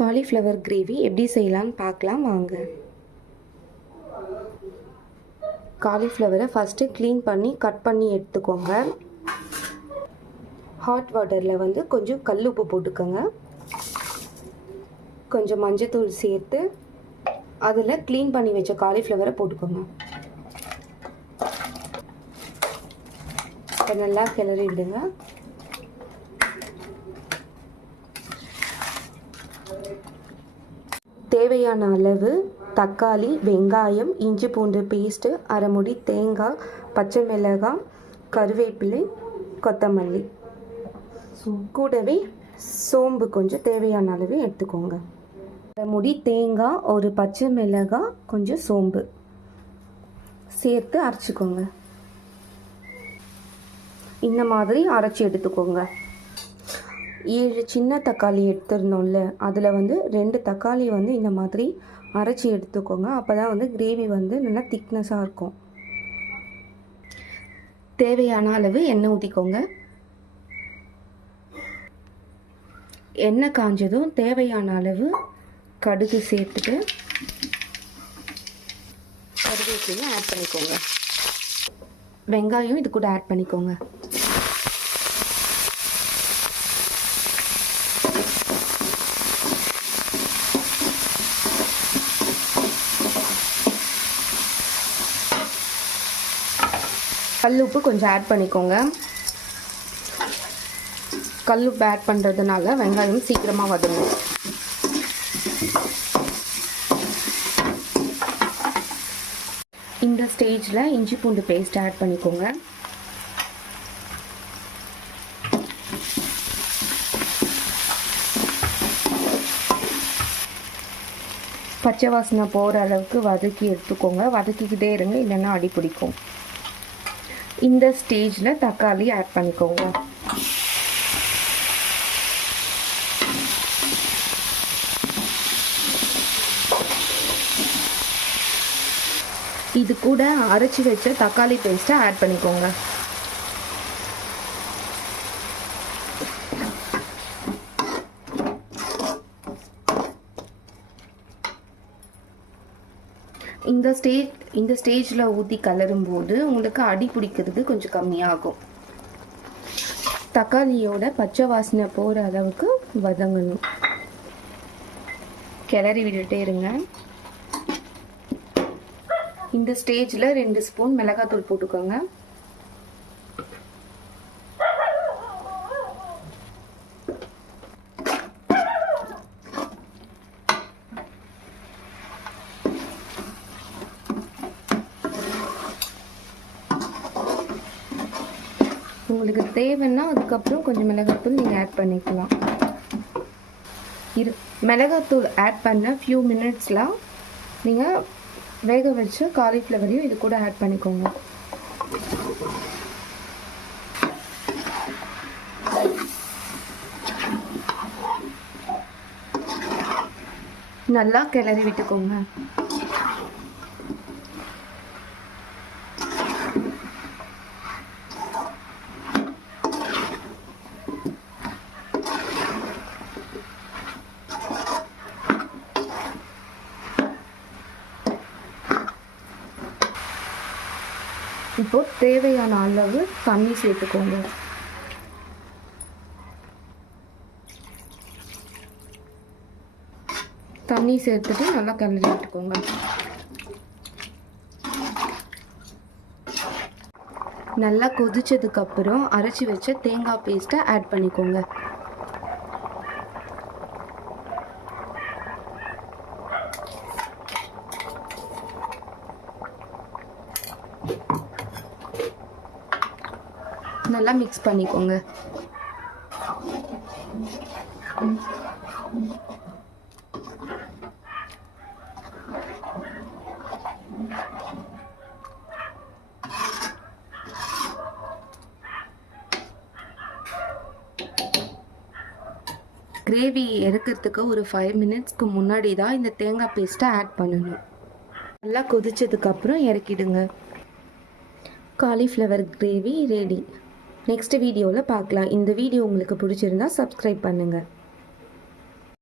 Cauliflower gravy எப்படி செய்யலான்னு பார்க்கலாம் வாங்க. காலிஃப்ளவரை ஃபஸ்ட்டு க்ளீன் பண்ணி கட் பண்ணி எடுத்துக்கோங்க. ஹாட் வாட்டரில் கொஞ்சம் கல் உப்பு போட்டுக்கோங்க. கொஞ்சம் மஞ்சத்தூள் சேர்த்து அதில் க்ளீன் பண்ணி வச்ச காலிஃப்ளவரை போட்டுக்கோங்க. இப்போ நல்லா கிளறி விடுங்க. தேவையான அளவு தக்காளி, வெங்காயம், இஞ்சி பூண்டு பேஸ்ட்டு, அரை மூடி தேங்காய், பச்சை மிளகாய், கருவேப்பிலை, கொத்தமல்லி, கூடவே சோம்பு கொஞ்சம் தேவையான அளவு எடுத்துக்கோங்க. அரை மூடி தேங்காய், ஒரு பச்சை மிளகாய், கொஞ்சம் சோம்பு சேர்த்து அரைச்சிக்கோங்க. இந்த மாதிரி அரைச்சி எடுத்துக்கோங்க. 7 சின்ன தக்காளி எடுத்துருந்தோம்ல, அதில் 2 தக்காளி இந்த மாதிரி அரைச்சி எடுத்துக்கோங்க. அப்போ தான் கிரேவி நல்லா திக்னஸாக இருக்கும். தேவையான அளவு எண்ணெய் ஊற்றிக்கோங்க. எண்ணெய் காஞ்சதும் தேவையான அளவு கடுகு சேர்த்துட்டு கருவேப்பிலையும் ஆட் பண்ணிக்கோங்க. வெங்காயம் இது கூட ஆட் பண்ணிக்கோங்க. கல்லுப்பு கொஞ்சம் ஆட் பண்ணிக்கோங்க. கல்லுப்பு ஆட் பண்ணுறதுனால வெங்காயம் சீக்கிரமாக வதங்கும். இந்த ஸ்டேஜில் இஞ்சி பூண்டு பேஸ்ட் ஆட் பண்ணிக்கோங்க. பச்சை வாசனை போகிற அளவுக்கு வதக்கி எடுத்துக்கோங்க. வதக்கிக்கிட்டே இருங்க, இல்லைன்னா அடி பிடிக்கும். இந்த ஸ்டேஜில் தக்காளி ஆட் பண்ணிக்கோங்க. இது கூட அரைச்சி வச்ச தக்காளி பேஸ்ட்டை ஆட் பண்ணிக்கோங்க. இந்த ஸ்டேஜில் ஊற்றி கலரும் போது உங்களுக்கு அடி பிடிக்கிறது கொஞ்சம் கம்மியாகும். தக்காளியோட பச்சை வாசனை போகிற அளவுக்கு வதங்கணும். கிளறி விட்டுட்டே இருங்க. இந்த ஸ்டேஜில் 2 ஸ்பூன் மிளகாத்தூள் போட்டுக்கோங்க. உங்களுக்கு தேவைன்னா அதுக்கப்புறம் கொஞ்சம் மிளகாத்தூள் நீங்கள் ஆட் பண்ணிக்கலாம். மிளகாத்தூள் ஆட் பண்ண ஃபியூ மினிட்ஸில் நீங்கள் வேக வச்சு காலிஃப்ளவரையும் இது கூட ஆட் பண்ணிக்கோங்க. நல்லா கிளறி விட்டுக்கோங்க. இப்போ தேவையான அளவு தண்ணி சேர்த்துக்கோங்க. தண்ணி சேர்த்துட்டு நல்லா கிளறி விட்டுக்கோங்க. நல்லா கொதிச்சதுக்கு அப்புறம் அரைச்சி வச்ச தேங்காய் பேஸ்ட்டை ஆட் பண்ணிக்கோங்க. நல்லா மிக்ஸ் பண்ணிக்கோங்க. கிரேவி எடுக்கிறதுக்கு ஒரு 5 மினிட்ஸ்க்கு முன்னாடி தான் இந்த தேங்காய் பேஸ்ட்டை ஆட் பண்ணணும். நல்லா கொதிச்சதுக்கப்புறம் இறக்கிடுங்க. Cauliflower gravy ready. நெக்ஸ்ட் வீடியோவில் பார்க்கலாம். இந்த வீடியோ உங்களுக்கு பிடிச்சிருந்தா சப்ஸ்கிரைப் பண்ணுங்கள்.